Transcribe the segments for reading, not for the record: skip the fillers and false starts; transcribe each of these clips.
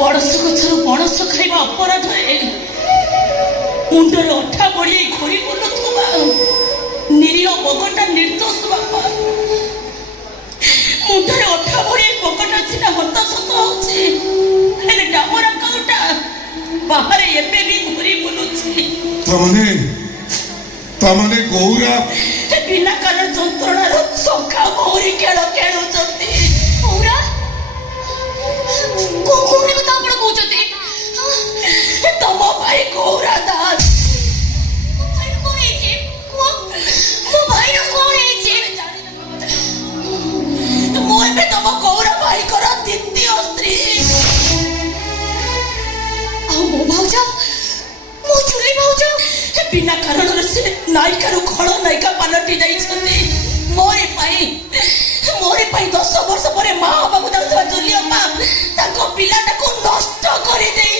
पड़ोस गचर पणस खाइबा अपराध मुंडर अठा बड़ी घोरी बुलुवा निरीह बगटा निर्दोष बापा मुंडर अठा बड़ी बगटा सीना हताशत होले डामरा काउटा बाहर एबे भी घोरी बुलुछि तमने गौरा बिना कारण जंत्रणार सखा गौरी केळ केळुचंती गौरा कोणी कथा आपण कहउचंती तम भाई गौरा दास भाई कोण आहे मो भाई कोण आहे मो एबे तम गौरा भाई करा द्वितीय स्त्री आ मो भाऊजा मो चुली भाऊजा बिना कारण से नायिका रो खड़ नायिका पालटी जाइछन्ती मोरे पाई 10 वर्ष परे मां बाबू दाउवा जुलिया मां ताको पिलाटा को नष्ट करि देई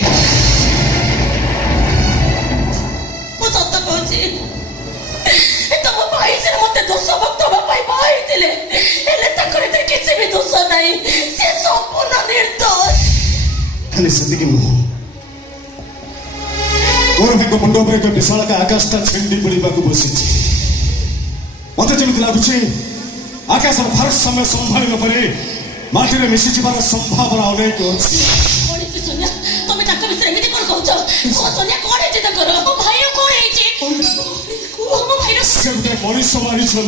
मो सत्य कहछि तम भाई से मते दोष भक्त बापाई भाई दिले एले ताकर ते किछि भी दोष नाही से संपूर्ण निर्दोष खाली सदिके मु मोर भाई को मुंडो पर एक विशाल का आकाश ता छेंडी पड़ीबा को बसिछि मते जेमिति लागुछि आकाश भारत समय संभाळिबा परे माटी रे मिसि जिबार संभावना अनेक अछि कोणी तू सोनिया तमे ताको विषय एमिति कोन कहउछ सोनिया कोन हेछि ताकर ओ भाई कोन हेछि ओ भाई से मनिष मारिछन